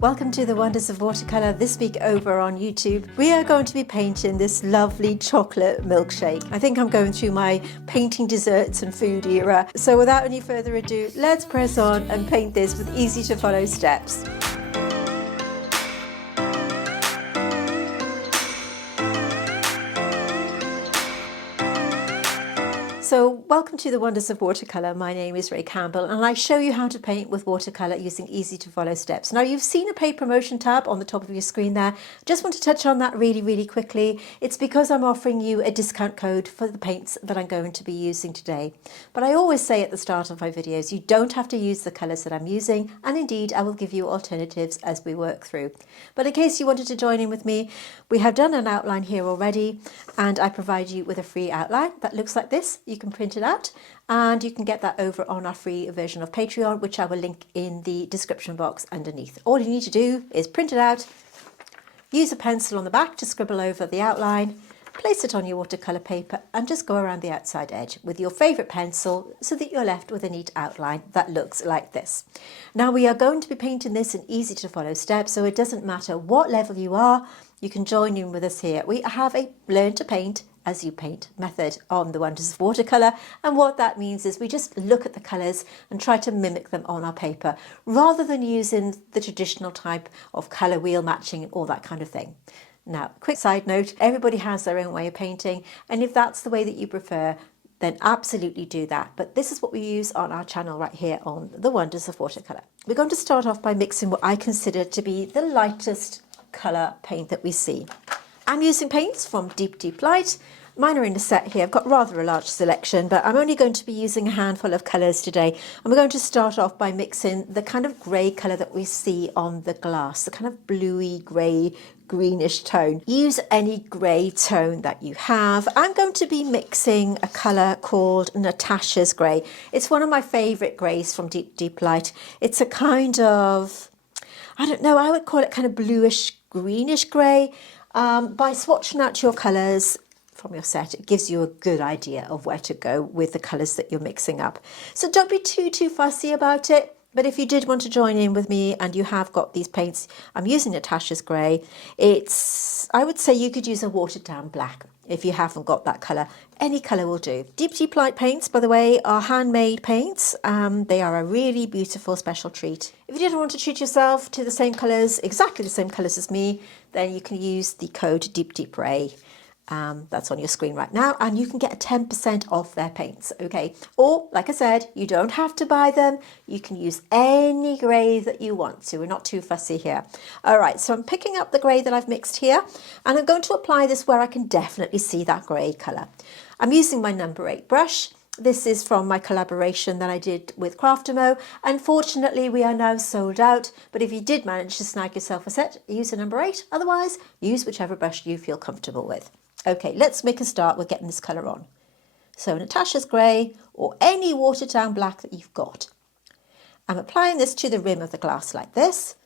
Welcome to the Wonders of Watercolour. This week over on YouTube, we are going to be painting this lovely chocolate milkshake. I think I'm going through my painting desserts and food era. So without any further ado, let's press on and paint this with easy to follow steps. So welcome to the Wonders of Watercolour. My name is Campbell and I show you how to paint with watercolour using easy to follow steps. Now you've seen a paid promotion tab on the top of your screen there. Just want to touch on that really quickly. It's because I'm offering you a discount code for the paints that I'm going to be using today. But I always say at the start of my videos, you don't have to use the colours that I'm using, and indeed I will give you alternatives as we work through. But in case you wanted to join in with me, we have done an outline here already and I provide you with a free outline that looks like this. You can print it out and you can get that over on our free version of Patreon, which I will link in the description box underneath. All you need to do is print it out, use a pencil on the back to scribble over the outline, place it on your watercolour paper and just go around the outside edge with your favourite pencil so that you're left with a neat outline that looks like this. Now we are going to be painting this in easy to follow steps, so it doesn't matter what level you are, you can join in with us here. We have a learn to paint as you paint method on the Wonders of Watercolour, and what that means is we just look at the colours and try to mimic them on our paper rather than using the traditional type of colour wheel matching and all that kind of thing. Now, quick side note, everybody has their own way of painting, and if that's the way that you prefer, then absolutely do that. But this is what we use on our channel right here on the Wonders of Watercolour. We're going to start off by mixing what I consider to be the lightest colour paint that we see. I'm using paints from Deep Light. Mine are in a set here. I've got rather a large selection, but I'm only going to be using a handful of colours today. And we're going to start off by mixing the kind of grey colour that we see on the glass, the kind of bluey, grey, greenish tone. Use any grey tone that you have. I'm going to be mixing a colour called Natasha's grey. It's one of my favourite greys from Deep Light. It's a kind of, I don't know, I would call it kind of bluish, greenish grey. By swatching out your colours from your set, it gives you a good idea of where to go with the colours that you're mixing up. So don't be too fussy about it. But if you did want to join in with me and you have got these paints, I'm using Natasha's grey. I would say you could use a watered down black if you haven't got that colour. Any colour will do. Deep Light paints, by the way, are handmade paints. They are a really beautiful special treat. If you didn't want to treat yourself to the same colours, exactly the same colours as me, then you can use the code Deep Ray. That's on your screen right now, and you can get a 10% off their paints, okay? Or, like I said, you don't have to buy them. You can use any grey that you want to. We're not too fussy here. All right, so I'm picking up the grey that I've mixed here, and I'm going to apply this where I can definitely see that grey colour. I'm using my number 8 brush. This is from my collaboration that I did with Craftamo. Unfortunately, we are now sold out, but if you did manage to snag yourself a set, use a number 8. Otherwise, use whichever brush you feel comfortable with. Okay, let's make a start with getting this colour on. So Natasha's grey or any watered down black that you've got. I'm applying this to the rim of the glass like this,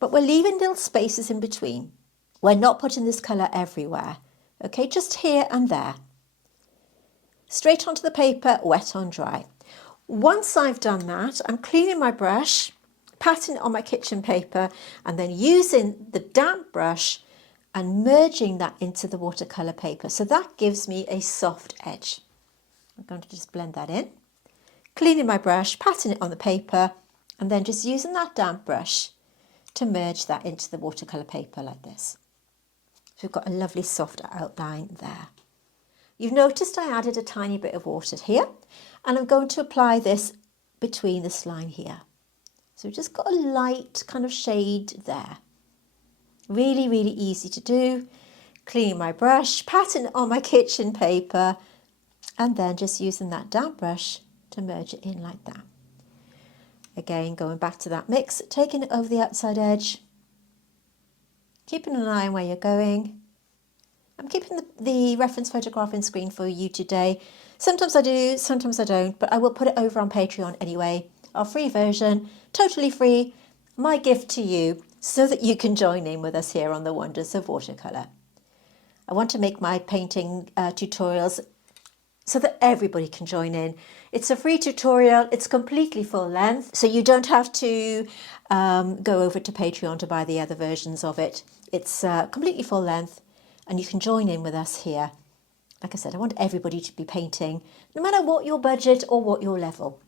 but we're leaving little spaces in between. We're not putting this colour everywhere, okay, just here and there. Straight onto the paper, wet on dry. Once I've done that, I'm cleaning my brush, patting it on my kitchen paper, and then using the damp brush and merging that into the watercolour paper. So that gives me a soft edge. I'm going to just blend that in. Cleaning my brush, patting it on the paper, and then just using that damp brush to merge that into the watercolour paper like this. So we've got a lovely soft outline there. You've noticed I added a tiny bit of water here, and I'm going to apply this between this line here. So we've just got a light kind of shade there. Really easy to do. Cleaning my brush, patting it on my kitchen paper, and then just using that damp brush to merge it in like that. Again, going back to that mix, taking it over the outside edge, keeping an eye on where you're going. I'm keeping the reference photograph in screen for you today. Sometimes I do, sometimes I don't, but I will put it over on Patreon anyway. Our free version, totally free, my gift to you, so that you can join in with us here on the Wonders of Watercolour. I want to make my painting tutorials so that everybody can join in. It's a free tutorial. It's completely full length, so you don't have to go over to Patreon to buy the other versions of it. It's completely full length, and you can join in with us here. Like I said, I want everybody to be painting, no matter what your budget or what your level.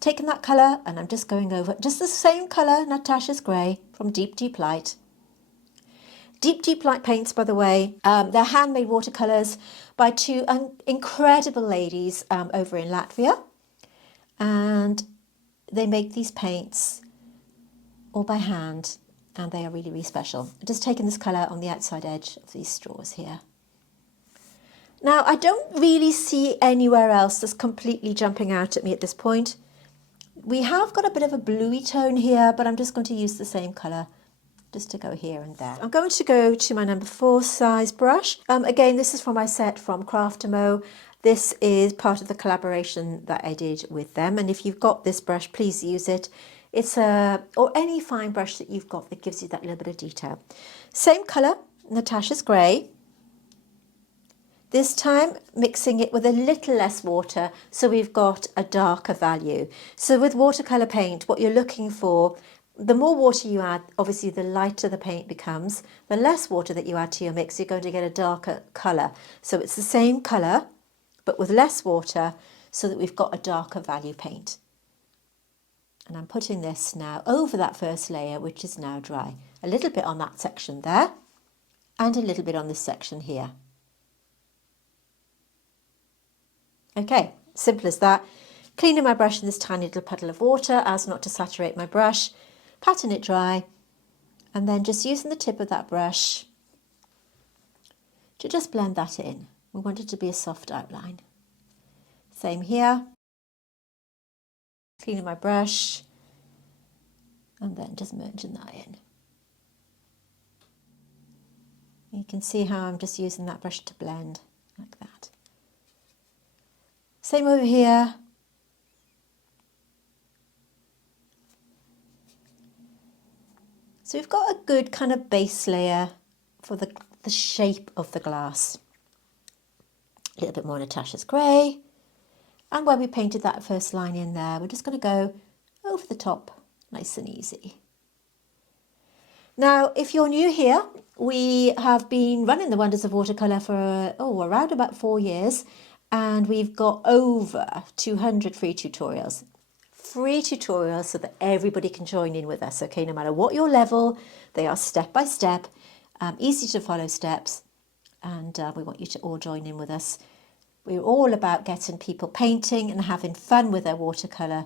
Taking that colour, and I'm just going over just the same colour, Natasha's Grey, from Deep Deep Light. Deep Deep Light paints, by the way, they're handmade watercolours by two incredible ladies over in Latvia. And they make these paints all by hand, and they are really, really special. I'm just taking this colour on the outside edge of these straws here. Now, I don't really see anywhere else that's completely jumping out at me at this point. We have got a bit of a bluey tone here, but I'm just going to use the same colour just to go here and there. I'm going to go to my number 4 size brush. Again, this is from my set from Craftamo. This is part of the collaboration that I did with them. And if you've got this brush, please use it. It's or any fine brush that you've got that gives you that little bit of detail. Same colour, Natasha's Grey. This time mixing it with a little less water, so we've got a darker value. So with watercolour paint, what you're looking for, the more water you add, obviously the lighter the paint becomes. The less water that you add to your mix, you're going to get a darker colour. So it's the same colour, but with less water, so that we've got a darker value paint. And I'm putting this now over that first layer, which is now dry. A little bit on that section there, and a little bit on this section here. Okay, simple as that. Cleaning my brush in this tiny little puddle of water as not to saturate my brush, patting it dry, and then just using the tip of that brush to just blend that in. We want it to be a soft outline. Same here. Cleaning my brush and then just merging that in. You can see how I'm just using that brush to blend like that. Same over here. So we've got a good kind of base layer for the shape of the glass. A little bit more Natasha's Grey. And where we painted that first line in there, we're just going to go over the top, nice and easy. Now, if you're new here, we have been running the Wonders of Watercolour for around about 4 years. And we've got over 200 free tutorials. Free tutorials so that everybody can join in with us, okay? No matter what your level, they are step by step, easy to follow steps, and we want you to all join in with us. We're all about getting people painting and having fun with their watercolour.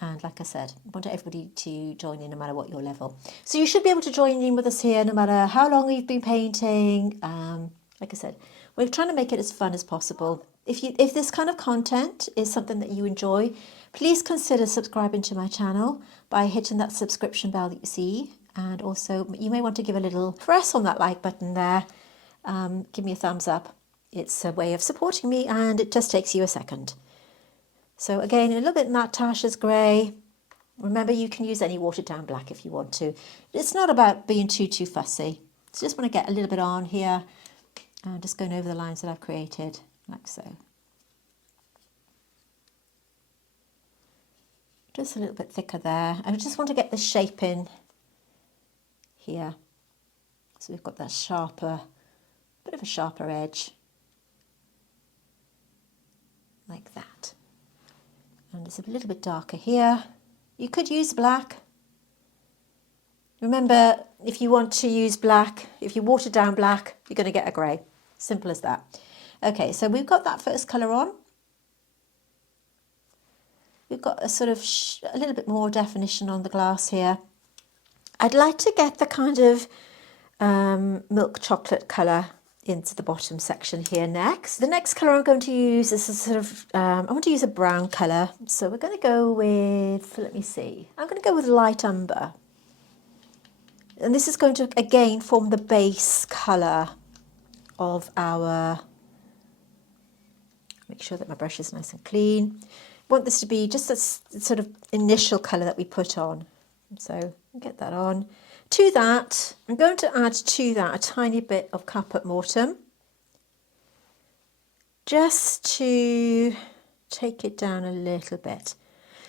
And like I said, I want everybody to join in no matter what your level. So you should be able to join in with us here no matter how long you've been painting. Like I said, we're trying to make it as fun as possible. If this kind of content is something that you enjoy, please consider subscribing to my channel by hitting that subscription bell that you see. And also you may want to give a little press on that like button there. Give me a thumbs up. It's a way of supporting me and it just takes you a second. So again, a little bit Natasha's Grey. Remember, you can use any watered down black if you want to. It's not about being too fussy. So just want to get a little bit on here and just going over the lines that I've created. Like so. Just a little bit thicker there. I just want to get the shape in here. So we've got that bit of a sharper edge. Like that. And it's a little bit darker here. You could use black. Remember, if you want to use black, if you water down black, you're going to get a grey. Simple as that. Okay, so we've got that first colour on. We've got a sort of a little bit more definition on the glass here. I'd like to get the kind of milk chocolate colour into the bottom section here next. The next colour I'm going to use is a sort of, I want to use a brown colour. So we're going to go with, let me see, I'm going to go with light umber. And this is going to, again, form the base colour of our, make sure that my brush is nice and clean. I want this to be just a sort of initial colour that we put on. So get that on. To that, I'm going to add to that a tiny bit of Caput Mortem, just to take it down a little bit.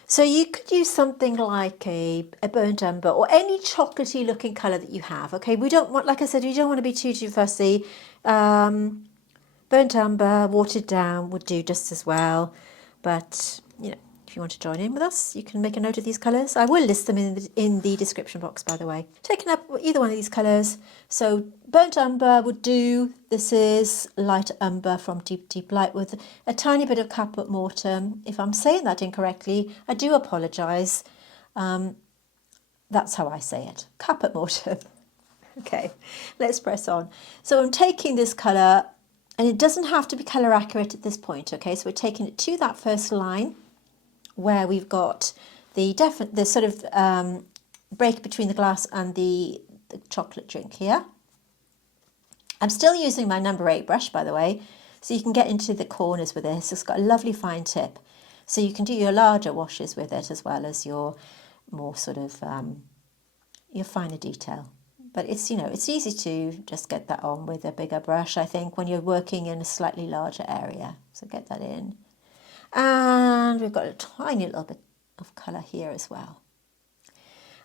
So you could use something like a burnt umber or any chocolatey looking colour that you have. Okay, we don't want, like I said, we don't want to be too fussy. Burnt umber, watered down would do just as well. But, you know, if you want to join in with us, you can make a note of these colours. I will list them in the description box, by the way. Taking up either one of these colours. So burnt umber would do. This is light umber from Deep Deep Light with a tiny bit of Caput Mortem. If I'm saying that incorrectly, I do apologise. That's how I say it. Caput Mortem. Okay, let's press on. So I'm taking this colour, and it doesn't have to be colour accurate at this point, okay? So we're taking it to that first line where we've got the sort of break between the glass and the chocolate drink here. I'm still using my number 8 brush, by the way, so you can get into the corners with this. It's got a lovely fine tip, so you can do your larger washes with it as well as your more sort of your finer detail. But it's, you know, it's easy to just get that on with a bigger brush, I think, when you're working in a slightly larger area. So get that in. And we've got a tiny little bit of colour here as well.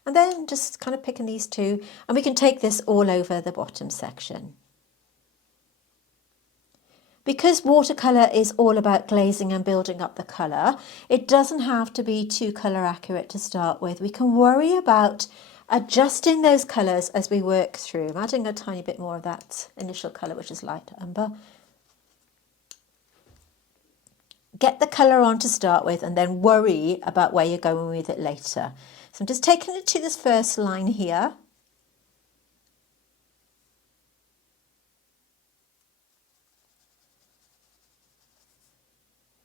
And then just kind of picking these two, and we can take this all over the bottom section. Because watercolour is all about glazing and building up the colour, it doesn't have to be too colour accurate to start with. We can worry about adjusting those colours as we work through. I'm adding a tiny bit more of that initial colour, which is light umber. Get the colour on to start with and then worry about where you're going with it later. So I'm just taking it to this first line here.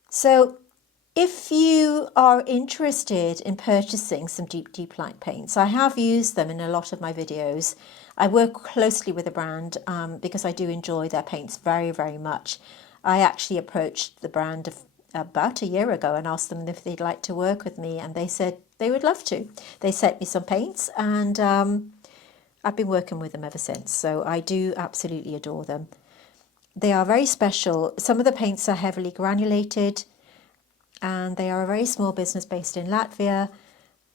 So if you are interested in purchasing some deep light paints, I have used them in a lot of my videos. I work closely with a brand because I do enjoy their paints very, very much. I actually approached the brand about a year ago and asked them if they'd like to work with me, and they said they would love to. They sent me some paints, and I've been working with them ever since. So I do absolutely adore them. They are very special. Some of the paints are heavily granulated, and they are a very small business based in Latvia.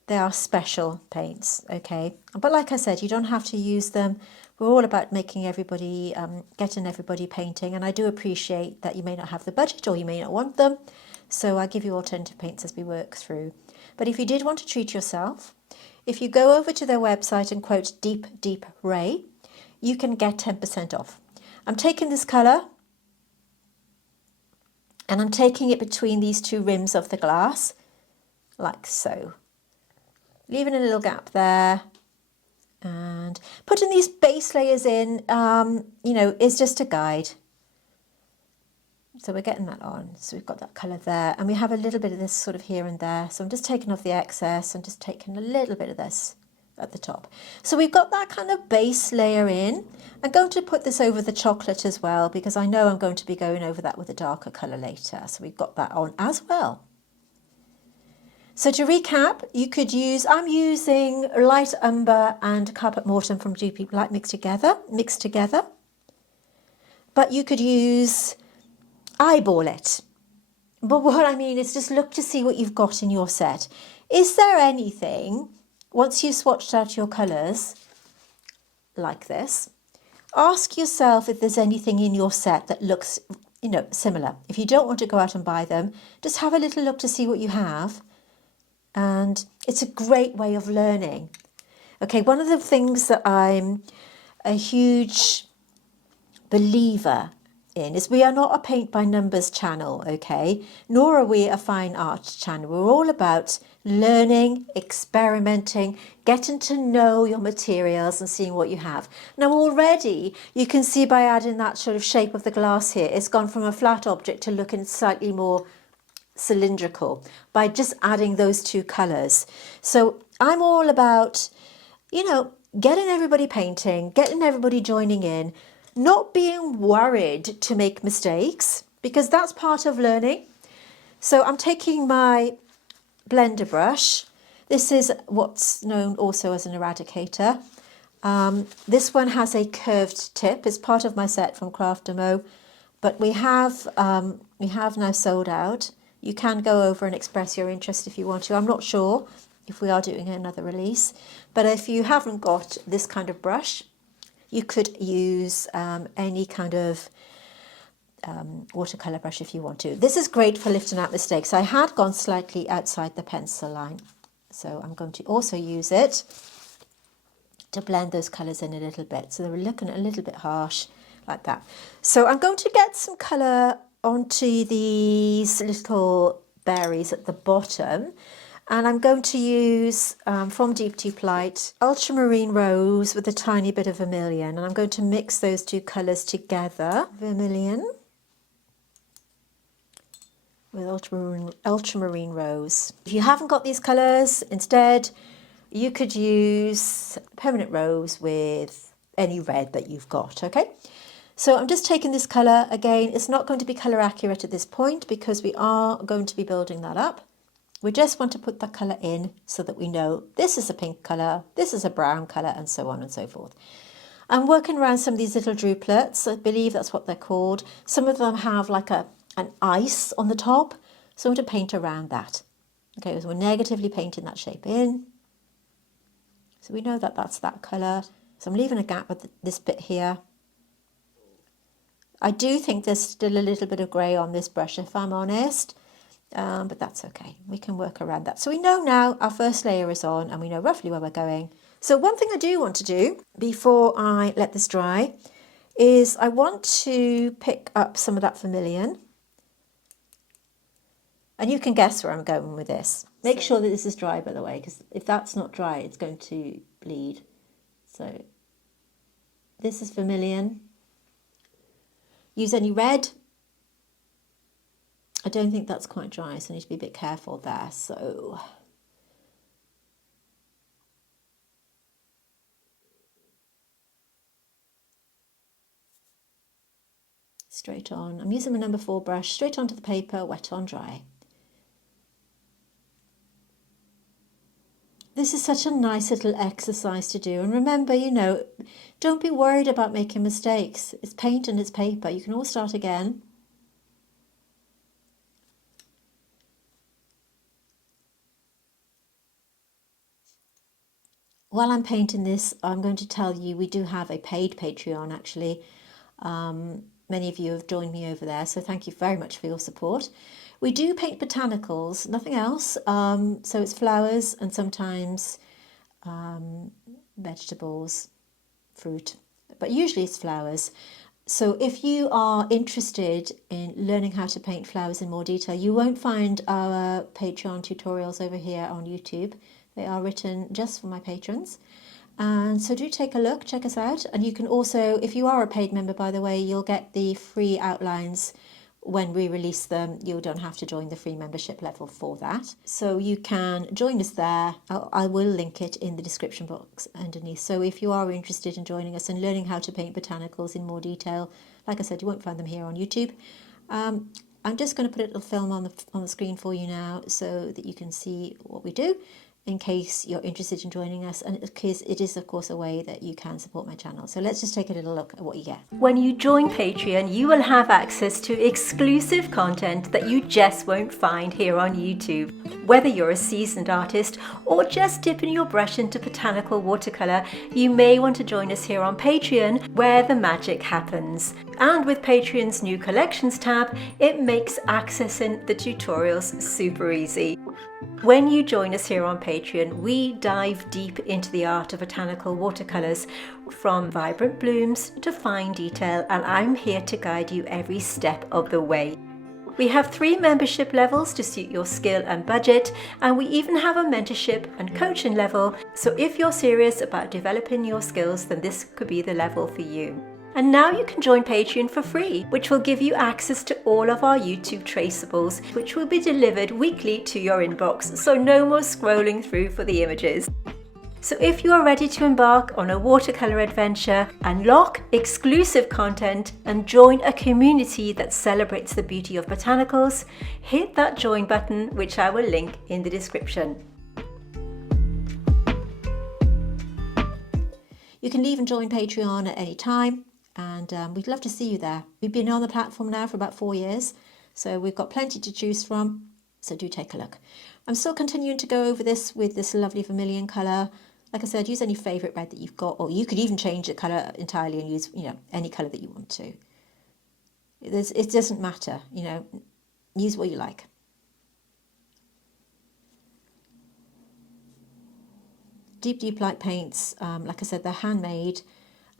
They are special paints, okay? But like I said, you don't have to use them. We're all about making everybody, getting everybody painting, and I do appreciate that you may not have the budget or you may not want them, so I give you alternative paints as we work through. But if you did want to treat yourself, if you go over to their website and quote Deep Deep Ray, you can get 10% off. I'm taking this colour, and I'm taking it between these two rims of the glass, like so. Leaving a little gap there, and putting these base layers in, you know, is just a guide. So we're getting that on. So we've got that colour there, and we have a little bit of this sort of here and there. So I'm just taking off the excess and just taking a little bit of this at the top. So we've got that kind of base layer in. I'm going to put this over the chocolate as well, because I know I'm going to be going over that with a darker colour later. So we've got that on as well. So to recap, you could use, I'm using light umber and Caput Mortem from Deep Deep Light mixed together. But you could use, eyeball it. But what I mean is just look to see what you've got in your set. Is there anything, once you've swatched out your colours, like this, ask yourself if there's anything in your set that looks, you know, similar. If you don't want to go out and buy them, just have a little look to see what you have. And it's a great way of learning. Okay, one of the things that I'm a huge believer in is we are not a paint by numbers channel, okay? Nor are we a fine art channel. We're all about learning, experimenting, getting to know your materials and seeing what you have. Now already you can see by adding that sort of shape of the glass here, it's gone from a flat object to looking slightly more cylindrical by just adding those two colours. So I'm all about, you know, getting everybody painting, getting everybody joining in, not being worried to make mistakes, because that's part of learning. So I'm taking my blender brush. This is what's known also as an eradicator. This one has a curved tip. It's part of my set from Craftamo, but we have we have now sold out. You can go over and express your interest if you want to. I'm not sure if we are doing another release, but if you haven't got this kind of brush, you could use any kind of watercolour brush if you want to. This is great for lifting out mistakes. I had gone slightly outside the pencil line, so I'm going to also use it to blend those colours in a little bit. So they're looking a little bit harsh like that. So I'm going to get some colour onto these little berries at the bottom, and I'm going to use from Deep Deep Light Ultramarine Rose with a tiny bit of Vermilion, and I'm going to mix those two colours together. Vermilion with Ultramarine Rose. If you haven't got these colours, instead you could use Permanent Rose with any red that you've got, okay? So I'm just taking this colour. Again, it's not going to be colour accurate at this point because we are going to be building that up. We just want to put that colour in so that we know this is a pink colour, this is a brown colour, and so on and so forth. I'm working around some of these little droplets. I believe that's what they're called. Some of them have like an ice on the top, so I'm going to paint around that. Okay, so we're negatively painting that shape in. So we know that that's that colour. So I'm leaving a gap with this bit here. I do think there's still a little bit of grey on this brush, if I'm honest, but that's okay. We can work around that. So we know now our first layer is on and we know roughly where we're going. So one thing I do want to do before I let this dry is I want to pick up some of that Vermilion. And you can guess where I'm going with this. Make sure that this is dry, by the way, because if that's not dry, it's going to bleed. So this is Vermilion. Use any red. I don't think that's quite dry, so I need to be a bit careful there. So straight on. I'm using my number 4 brush, straight onto the paper, wet on dry. This is such a nice little exercise to do. And remember, you know, don't be worried about making mistakes. It's paint and it's paper. You can all start again. While I'm painting this, I'm going to tell you we do have a paid Patreon, actually. Many of you have joined me over there, so thank you very much for your support. We do paint botanicals, nothing else. So it's flowers and sometimes vegetables, fruit, but usually it's flowers. So if you are interested in learning how to paint flowers in more detail, you won't find our Patreon tutorials over here on YouTube. They are written just for my patrons. And so do take a look, check us out. And you can also, if you are a paid member, by the way, you'll get the free outlines when we release them. You don't have to join the free membership level for that. So you can join us there. I will link it in the description box underneath. So if you are interested in joining us and learning how to paint botanicals in more detail, like I said, you won't find them here on YouTube. I'm just going to put a little film on the screen for you now so that you can see what we do, in case you're interested in joining us, and in case it is of course a way that you can support my channel. So let's just take a little look at what you get. When you join Patreon, you will have access to exclusive content that you just won't find here on YouTube. Whether you're a seasoned artist or just dipping your brush into botanical watercolour, you may want to join us here on Patreon, where the magic happens. And with Patreon's new collections tab, it makes accessing the tutorials super easy. When you join us here on Patreon, we dive deep into the art of botanical watercolours, from vibrant blooms to fine detail, and I'm here to guide you every step of the way. We have 3 membership levels to suit your skill and budget, and we even have a mentorship and coaching level, so if you're serious about developing your skills, then this could be the level for you. And now you can join Patreon for free, which will give you access to all of our YouTube traceables, which will be delivered weekly to your inbox, so no more scrolling through for the images. So if you are ready to embark on a watercolour adventure, unlock exclusive content, and join a community that celebrates the beauty of botanicals, hit that join button, which I will link in the description. You can leave and join Patreon at any time. And we'd love to see you there. We've been on the platform now for about 4 years, So we've got plenty to choose from, so do take a look. I'm still continuing to go over this with this lovely vermilion colour. Like I said, use any favourite red that you've got, or you could even change the colour entirely and use, any colour that you want to. It doesn't matter, use what you like. Deep light paints, like I said, they're handmade,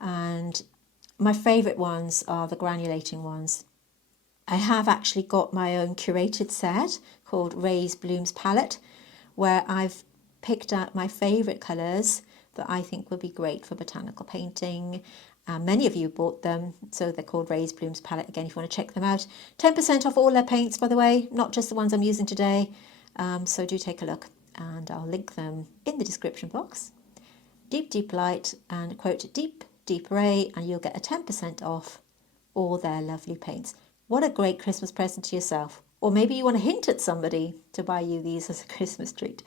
and my favourite ones are the granulating ones. I have actually got my own curated set called Ray's Blooms Palette, where I've picked out my favourite colours that I think would be great for botanical painting. Many of you bought them, so they're called Ray's Blooms Palette. Again, if you want to check them out. 10% off all their paints, by the way, not just the ones I'm using today. So do take a look, and I'll link them in the description box. Deep light and quote deep Ray, and you'll get a 10% off all their lovely paints. What a great Christmas present to yourself. Or maybe you want to hint at somebody to buy you these as a Christmas treat.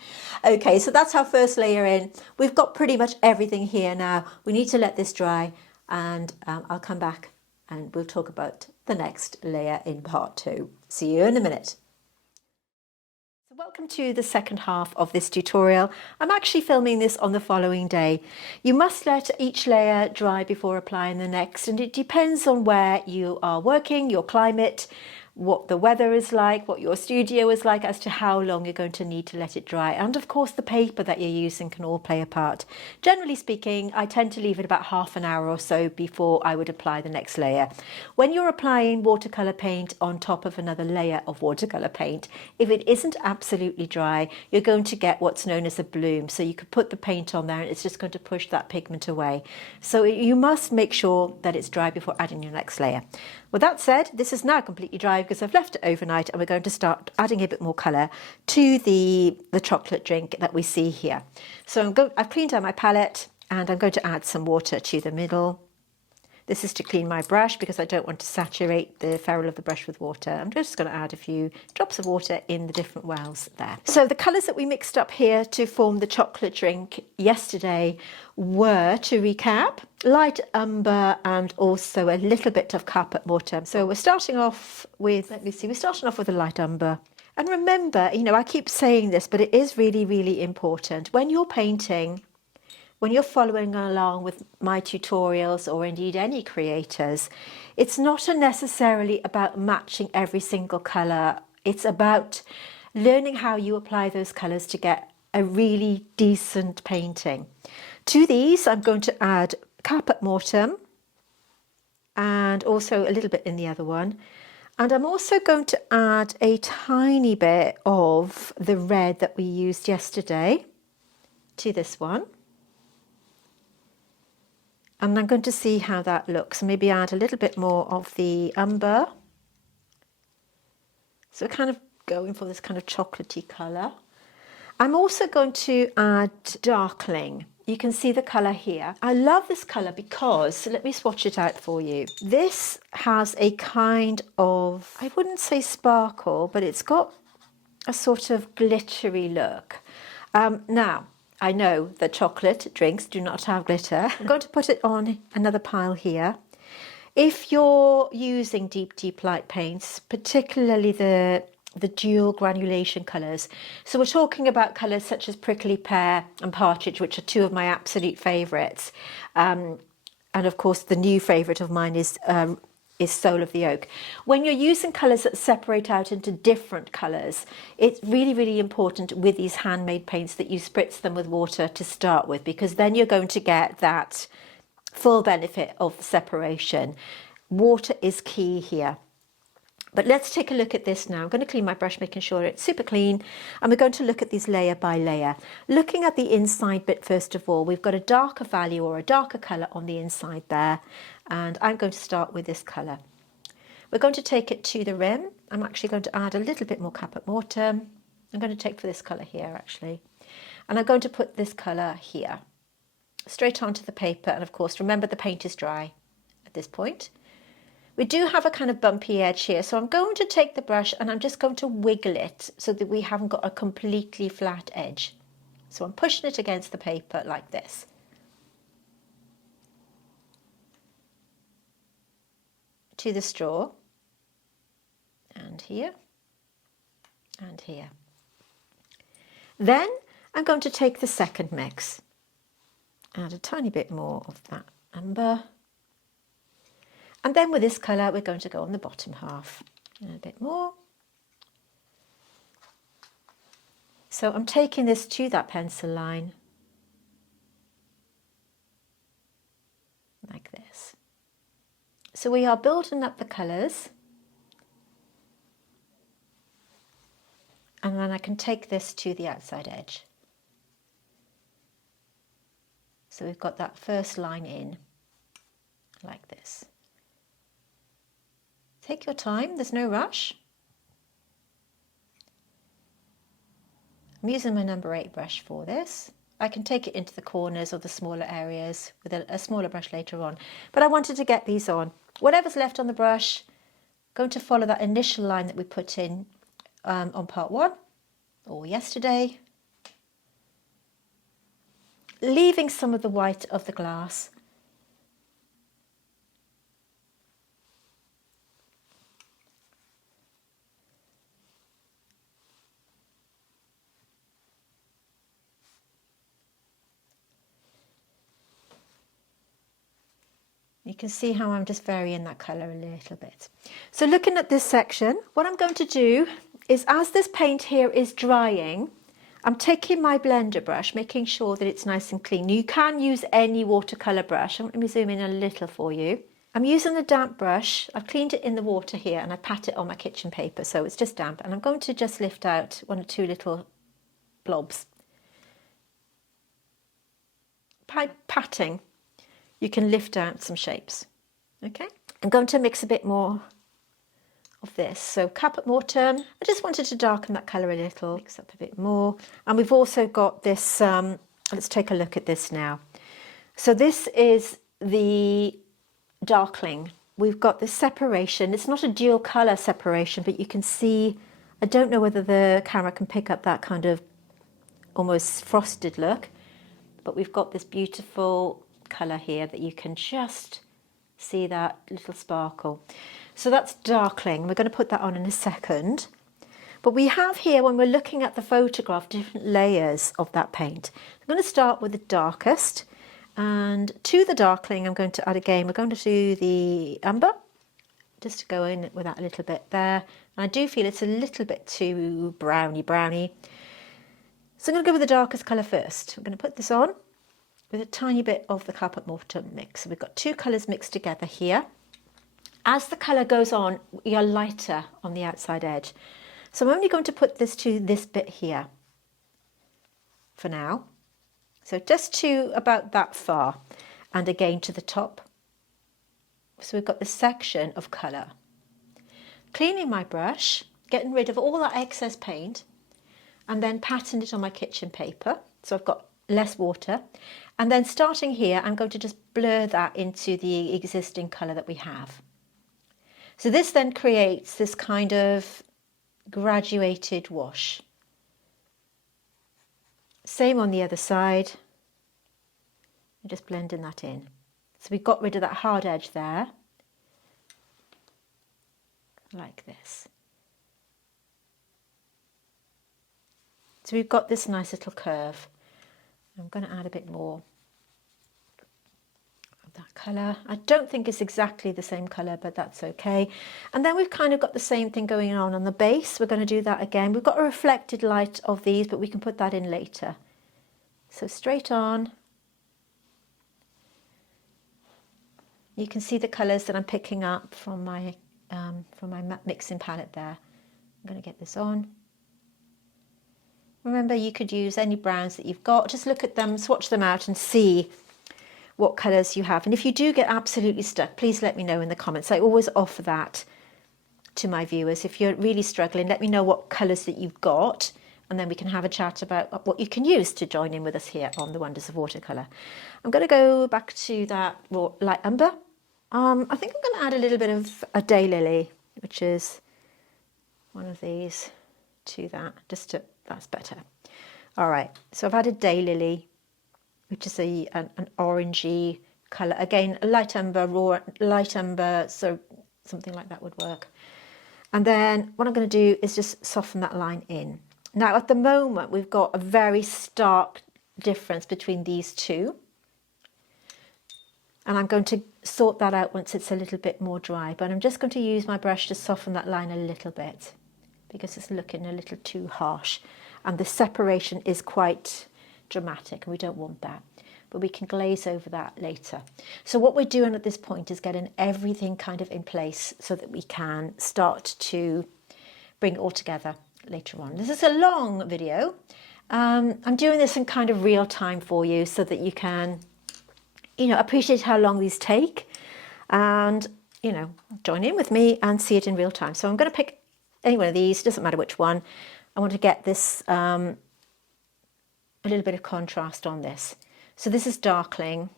Okay, so that's our first layer in. We've got pretty much everything here now. We need to let this dry, and I'll come back and we'll talk about the next layer in part 2. See you in a minute. So welcome to the second half of this tutorial. I'm actually filming this on the following day. You must let each layer dry before applying the next, and it depends on where you are working, your climate, what the weather is like, what your studio is like, as to how long you're going to need to let it dry. And of course the paper that you're using can all play a part. Generally speaking, I tend to leave it about half an hour or so before I would apply the next layer. When you're applying watercolour paint on top of another layer of watercolour paint, if it isn't absolutely dry, you're going to get what's known as a bloom. So you could put the paint on there and it's just going to push that pigment away. So you must make sure that it's dry before adding your next layer. With that said, this is now completely dry because I've left it overnight, and we're going to start adding a bit more colour to the chocolate drink that we see here. So I've cleaned out my palette, and I'm going to add some water to the middle. This is to clean my brush because I don't want to saturate the ferrule of the brush with water. I'm just going to add a few drops of water in the different wells there. So the colours that we mixed up here to form the chocolate drink yesterday were, to recap, light umber and also a little bit of Caput Mortem. So we're starting off with, we're starting off with a light umber. And remember, I keep saying this, but it is really, really important. When you're painting, when you're following along with my tutorials, or indeed any creators, it's not necessarily about matching every single colour. It's about learning how you apply those colours to get a really decent painting. To these, I'm going to add Caput Mortem and also a little bit in the other one. And I'm also going to add a tiny bit of the red that we used yesterday to this one. And I'm going to see how that looks. Maybe add a little bit more of the umber. So we're kind of going for this kind of chocolatey colour. I'm also going to add Darkling. You can see the colour here. I love this colour because, let me swatch it out for you. This has a kind of, I wouldn't say sparkle, but it's got a sort of glittery look. Now, I know that chocolate drinks do not have glitter. I'm going to put it on another pile here. If you're using deep light paints, particularly the dual granulation colours, so we're talking about colours such as prickly pear and partridge, which are two of my absolute favourites. And of course, the new favourite of mine is Soul of the Oak. When you're using colours that separate out into different colours, it's really, really important with these handmade paints that you spritz them with water to start with, because then you're going to get that full benefit of the separation. Water is key here. But let's take a look at this now. I'm going to clean my brush, making sure it's super clean. And we're going to look at these layer by layer. Looking at the inside bit first of all, we've got a darker value or a darker colour on the inside there. And I'm going to start with this colour. We're going to take it to the rim. I'm actually going to add a little bit more Caput Mortem. I'm going to take for this colour here actually. And I'm going to put this colour here, straight onto the paper. And of course, remember the paint is dry at this point. We do have a kind of bumpy edge here, so I'm going to take the brush and I'm just going to wiggle it so that we haven't got a completely flat edge. So I'm pushing it against the paper like this. To the straw, and and here and here. Then I'm going to take the second mix, add a tiny bit more of that umber, and then with this colour we're going to go on the bottom half, and a bit more. So I'm taking this to that pencil line, like this. So we are building up the colours, and then I can take this to the outside edge. So we've got that first line in, like this. Take your time, there's no rush. I'm using my number 8 brush for this. I can take it into the corners or the smaller areas with a smaller brush later on, but I wanted to get these on. Whatever's left on the brush, going to follow that initial line that we put in on part 1 or yesterday, leaving some of the white of the glass. You can see how I'm just varying that colour a little bit. So looking at this section, what I'm going to do is, as this paint here is drying, I'm taking my blender brush, making sure that it's nice and clean. You can use any watercolour brush. Let me zoom in a little for you. I'm using a damp brush. I've cleaned it in the water here and I pat it on my kitchen paper, so it's just damp. And I'm going to just lift out 1 or 2 little blobs. By patting, you can lift out some shapes. Okay, I'm going to mix a bit more of this. So Caput Mortem, I just wanted to darken that colour a little, mix up a bit more. And we've also got this, let's take a look at this now. So this is the Darkling. We've got this separation. It's not a dual colour separation, but you can see, I don't know whether the camera can pick up that kind of almost frosted look, but we've got this beautiful colour here that you can just see that little sparkle. So that's Darkling. We're going to put that on in a second. But we have here, when we're looking at the photograph, different layers of that paint. I'm going to start with the darkest, and to the Darkling I'm going to add again, we're going to do the Umber, just to go in with that a little bit there. And I do feel it's a little bit too browny. So I'm going to go with the darkest colour first. I'm going to put this on with a tiny bit of the Caput Mortem mix. So we've got 2 colours mixed together here. As the colour goes on, you're lighter on the outside edge. So I'm only going to put this to this bit here for now. So just to about that far, and again to the top. So we've got this section of colour. Cleaning my brush, getting rid of all that excess paint, and then patting it on my kitchen paper. So I've got less water. And then starting here, I'm going to just blur that into the existing colour that we have. So this then creates this kind of graduated wash. Same on the other side. I'm just blending that in. So we got rid of that hard edge there, like this. So we've got this nice little curve. I'm going to add a bit more of that colour. I don't think it's exactly the same colour, but that's okay. And then we've kind of got the same thing going on the base. We're going to do that again. We've got a reflected light of these, but we can put that in later. So straight on. You can see the colours that I'm picking up from my mixing palette there. I'm going to get this on. Remember, you could use any browns that you've got. Just look at them, swatch them out and see what colours you have. And if you do get absolutely stuck, please let me know in the comments. I always offer that to my viewers. If you're really struggling, let me know what colours that you've got, and then we can have a chat about what you can use to join in with us here on the Wonders of Watercolour. I'm going to go back to that light umber. I think I'm going to add a little bit of a daylily, which is one of these, to that, that's better. All right, so I've added daylily, which is an orangey colour. Again, a light umber, raw light umber, so something like that would work. And then what I'm going to do is just soften that line in. Now, at the moment, we've got a very stark difference between these two. And I'm going to sort that out once it's a little bit more dry. But I'm just going to use my brush to soften that line a little bit because it's looking a little too harsh. And the separation is quite dramatic and we don't want that. But we can glaze over that later. So what we're doing at this point is getting everything kind of in place so that we can start to bring it all together later on. This is a long video. I'm doing this in kind of real time for you so that you can, you know, appreciate how long these take and, you know, join in with me and see it in real time. So I'm going to pick any one of these, doesn't matter which one. I want to get this, a little bit of contrast on this. So this is Darkling,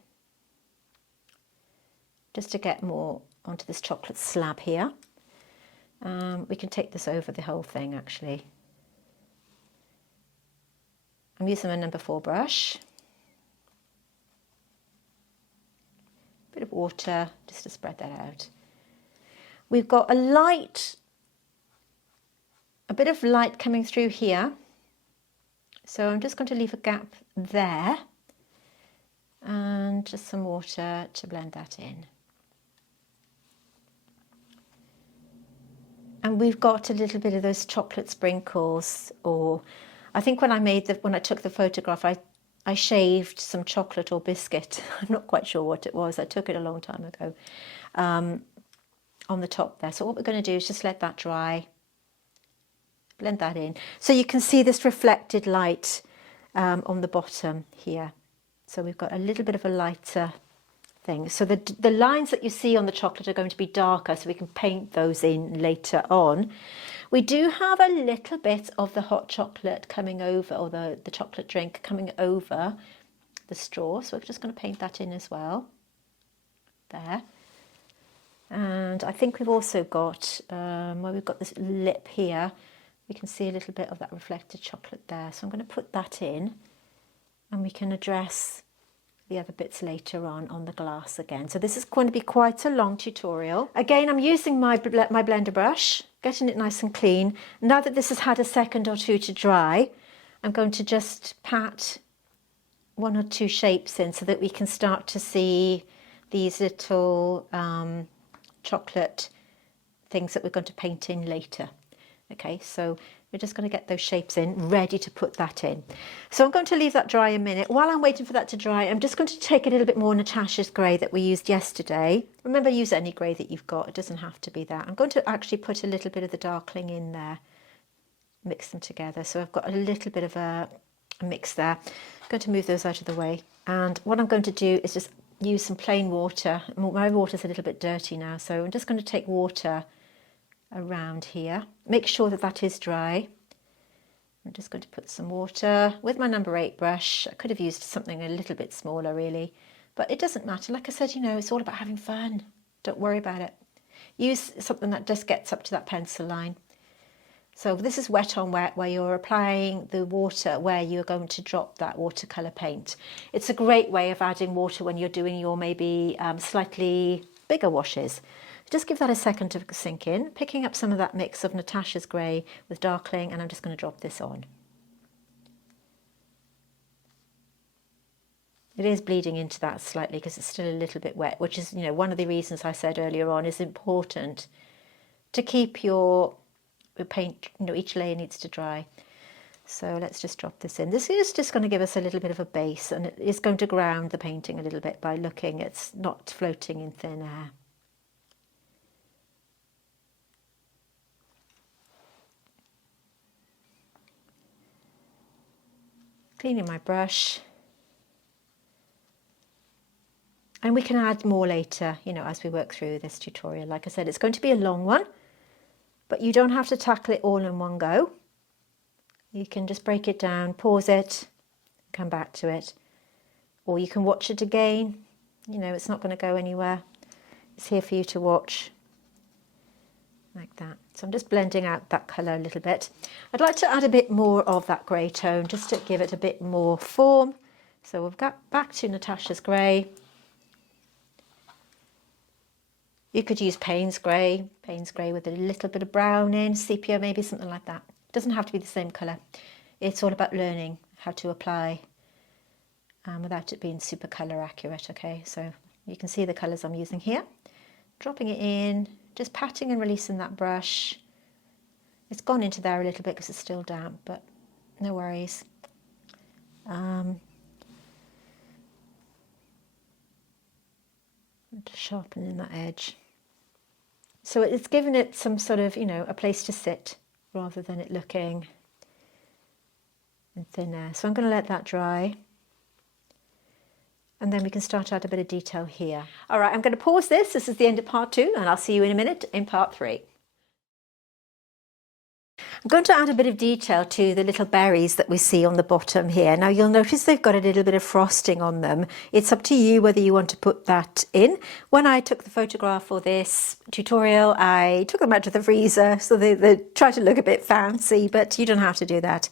just to get more onto this chocolate slab here. We can take this over the whole thing actually. I'm using my number 4 brush. Bit of water just to spread that out. We've got a bit of light coming through here. So I'm just going to leave a gap there and just some water to blend that in. And we've got a little bit of those chocolate sprinkles, or I think when I took the photograph, I shaved some chocolate or biscuit. I'm not quite sure what it was. I took it a long time ago on the top there. So what we're going to do is just let that dry, blend that in. So you can see this reflected light on the bottom here. So we've got a little bit of a lighter thing. So the lines that you see on the chocolate are going to be darker, so we can paint those in later on. We do have a little bit of the hot chocolate coming over, or the chocolate drink coming over the straw. So we're just going to paint that in as well. There. And I think we've also got, where we've got this lip here, we can see a little bit of that reflected chocolate there. So I'm going to put that in and we can address the other bits later on the glass again. So this is going to be quite a long tutorial. Again, I'm using my blender brush, getting it nice and clean. Now that this has had a second or two to dry, I'm going to just pat 1 or 2 shapes in so that we can start to see these little chocolate things that we're going to paint in later. Okay, so we're just going to get those shapes in, ready to put that in. So I'm going to leave that dry a minute. While I'm waiting for that to dry, I'm just going to take a little bit more Natasha's grey that we used yesterday. Remember, use any grey that you've got. It doesn't have to be that. I'm going to actually put a little bit of the Darkling in there, mix them together. So I've got a little bit of a mix there. I'm going to move those out of the way. And what I'm going to do is just use some plain water. My water's a little bit dirty now, so I'm just going to take water around here. Make sure that that is dry. I'm just going to put some water with my number 8 brush. I could have used something a little bit smaller really, but it doesn't matter. Like I said, you know, it's all about having fun. Don't worry about it. Use something that just gets up to that pencil line. So this is wet on wet, where you're applying the water where you're going to drop that watercolour paint. It's a great way of adding water when you're doing your maybe slightly bigger washes. Just give that a second to sink in, picking up some of that mix of Natasha's grey with Darkling, and I'm just going to drop this on. It is bleeding into that slightly because it's still a little bit wet, which is, you know, one of the reasons I said earlier on is important to keep your paint, you know, each layer needs to dry. So let's just drop this in. This is just going to give us a little bit of a base, and it is going to ground the painting a little bit by looking, it's not floating in thin air. Cleaning my brush, and we can add more later, you know, as we work through this tutorial. Like I said, it's going to be a long one, but you don't have to tackle it all in one go. You can just break it down, pause it, come back to it, or you can watch it again. You know, it's not going to go anywhere. It's here for you to watch, like that. So I'm just blending out that colour a little bit. I'd like to add a bit more of that grey tone just to give it a bit more form. So we've got back to Natasha's grey. You could use Payne's grey with a little bit of brown in, sepia maybe, something like that. It doesn't have to be the same colour. It's all about learning how to apply without it being super colour accurate, okay? So you can see the colours I'm using here. Dropping it in, just patting and releasing that brush. It's gone into there a little bit because it's still damp, but no worries. Just sharpening that edge. So it's given it some sort of, you know, a place to sit rather than it looking in thin air. So I'm going to let that dry. And then we can start to add a bit of detail here. All right, I'm going to pause this. This is the end of part 2, and I'll see you in a minute in part 3. I'm going to add a bit of detail to the little berries that we see on the bottom here. Now you'll notice they've got a little bit of frosting on them. It's up to you whether you want to put that in. When I took the photograph for this tutorial, I took them out of the freezer, so they try to look a bit fancy, but you don't have to do that.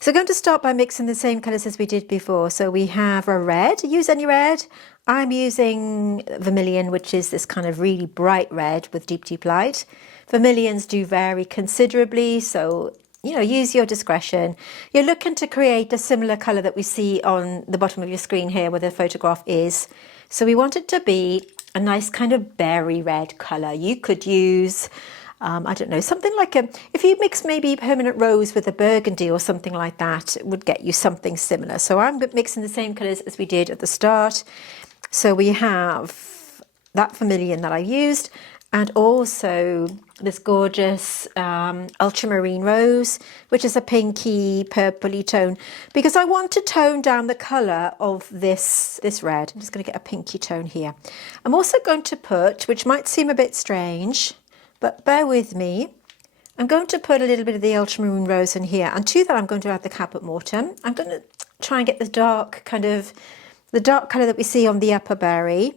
So I'm going to start by mixing the same colours as we did before. So we have a red. Use any red. I'm using Vermilion, which is this kind of really bright red with deep, deep light. Vermilions do vary considerably, so, you know, use your discretion. You're looking to create a similar colour that we see on the bottom of your screen here where the photograph is. So we want it to be a nice kind of berry red colour. You could use, I don't know, something like if you mix maybe Permanent Rose with a burgundy or something like that, it would get you something similar. So I'm mixing the same colours as we did at the start. So we have that Vermilion that I used, and also this gorgeous Ultramarine Rose, which is a pinky purpley tone, because I want to tone down the colour of this red. I'm just going to get a pinky tone here. I'm also going to put, which might seem a bit strange, but bear with me, I'm going to put a little bit of the Ultramarine Rose in here, and to that I'm going to add the Caput Mortem. I'm going to try and get the dark colour that we see on the upper berry.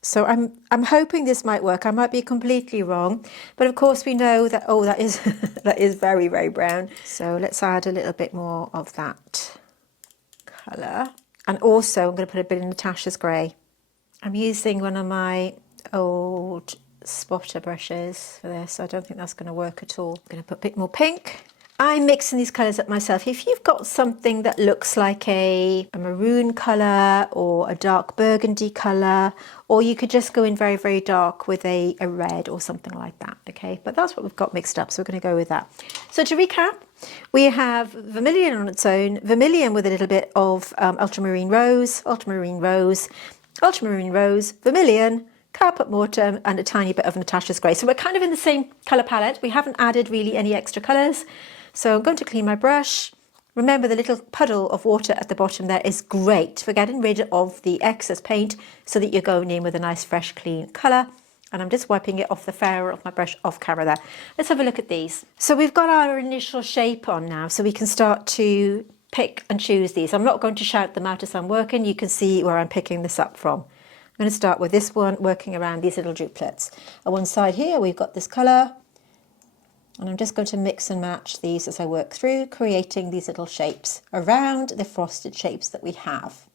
So I'm hoping this might work. I might be completely wrong, but of course we know that, oh, that is that is very, very brown. So let's add a little bit more of that colour. And also I'm going to put a bit of Natasha's grey. I'm using one of my old spotter brushes for this. I don't think that's going to work at all. I'm going to put a bit more pink. I'm mixing these colours up myself. If you've got something that looks like a maroon colour or a dark burgundy colour, or you could just go in very, very dark with a red or something like that, okay? But that's what we've got mixed up, so we're going to go with that. So to recap, we have Vermilion on its own, Vermilion with a little bit of Ultramarine Rose, Ultramarine Rose, Ultramarine Rose, Vermilion, Caput Mortem, and a tiny bit of Natasha's grey. So we're kind of in the same colour palette. We haven't added really any extra colours. So I'm going to clean my brush. Remember, the little puddle of water at the bottom there is great for getting rid of the excess paint so that you're going in with a nice fresh clean colour. And I'm just wiping it off the ferrule of my brush off camera there. Let's have a look at these. So we've got our initial shape on now, so we can start to pick and choose these. I'm not going to shout them out as I'm working. You can see where I'm picking this up from. I'm going to start with this one, working around these little droplets. On one side here, we've got this colour. And I'm just going to mix and match these as I work through, creating these little shapes around the frosted shapes that we have.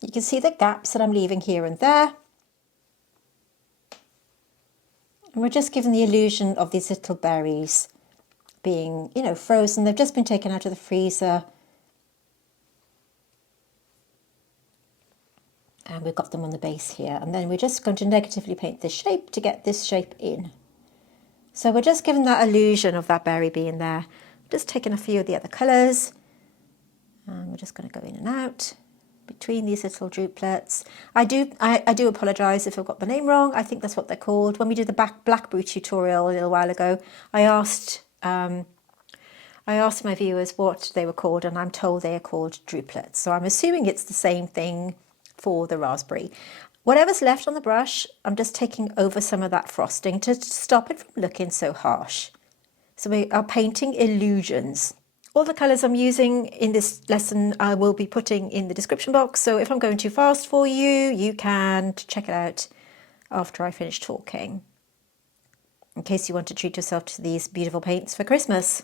You can see the gaps that I'm leaving here and there. And we're just giving the illusion of these little berries being, you know, frozen. They've just been taken out of the freezer. And we've got them on the base here. And then we're just going to negatively paint this shape to get this shape in. So we're just giving that illusion of that berry being there. Just taking a few of the other colours. And we're just going to go in and out between these little droplets. I do apologise if I've got the name wrong. I think that's what they're called. When we did the Blackberry tutorial a little while ago, I asked my viewers what they were called, and I'm told they are called droplets. So I'm assuming it's the same thing for the raspberry. Whatever's left on the brush, I'm just taking over some of that frosting to stop it from looking so harsh. So we are painting illusions. All the colours I'm using in this lesson I will be putting in the description box, so if I'm going too fast for you, you can check it out after I finish talking, in case you want to treat yourself to these beautiful paints for Christmas.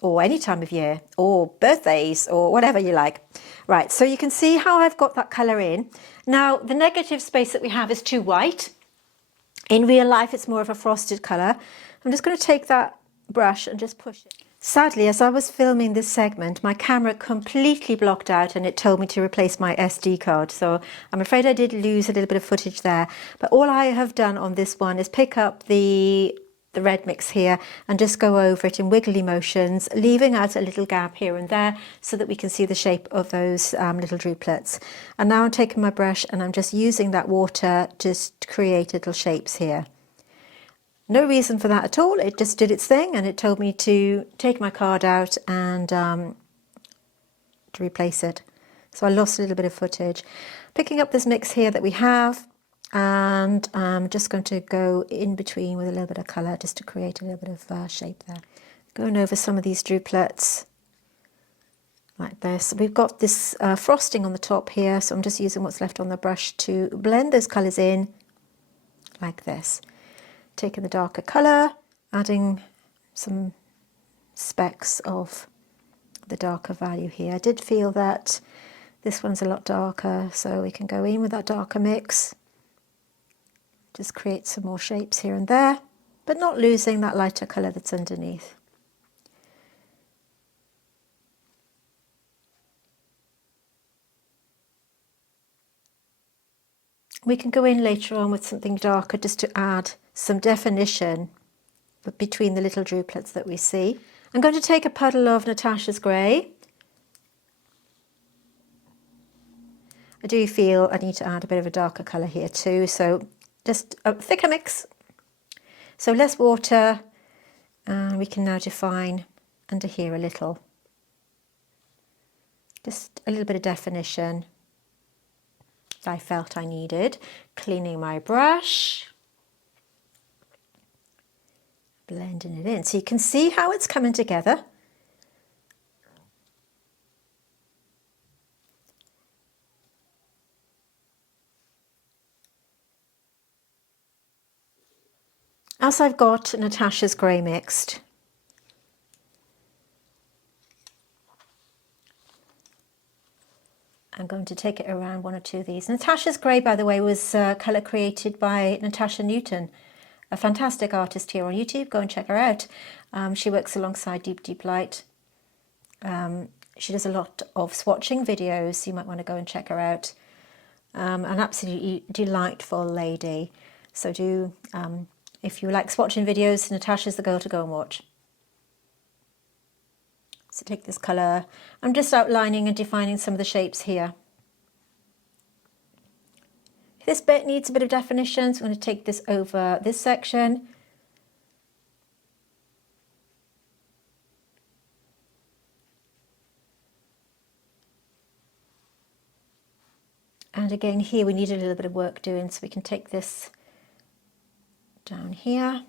or any time of year, or birthdays, or whatever you like. Right, so you can see how I've got that colour in. Now, the negative space that we have is too white. In real life, it's more of a frosted colour. I'm just going to take that brush and just push it. Sadly, as I was filming this segment, my camera completely blocked out and it told me to replace my SD card. So I'm afraid I did lose a little bit of footage there. But all I have done on this one is pick up the red mix here and just go over it in wiggly motions, leaving out a little gap here and there so that we can see the shape of those little droplets. And now I'm taking my brush and I'm just using that water just to create little shapes here. No reason for that at all, it just did its thing and it told me to take my card out and to replace it. So I lost a little bit of footage. Picking up this mix here that we have, and I'm just going to go in between with a little bit of colour just to create a little bit of shape there. Going over some of these droplets like this. We've got this frosting on the top here, so I'm just using what's left on the brush to blend those colours in like this. Taking the darker colour, adding some specks of the darker value here. I did feel that this one's a lot darker, so we can go in with that darker mix. Just create some more shapes here and there, but not losing that lighter colour that's underneath. We can go in later on with something darker just to add some definition between the little droplets that we see. I'm going to take a puddle of Natasha's grey. I do feel I need to add a bit of a darker colour here too, so just a thicker mix, so less water, and we can now define under here a little. Just a little bit of definition that I felt I needed. Cleaning my brush, blending it in. So you can see how it's coming together. As I've got Natasha's grey mixed, I'm going to take it around one or two of these. Natasha's grey, by the way, was colour created by Natasha Newton, a fantastic artist here on YouTube. Go and check her out. She works alongside Deep Deep Light. She does a lot of swatching videos. You might want to go and check her out. An absolutely delightful lady. So do, if you like swatching videos, Natasha's the girl to go and watch. So take this colour. I'm just outlining and defining some of the shapes here. This bit needs a bit of definition, so I'm going to take this over this section. And again here we need a little bit of work doing, so we can take this down here.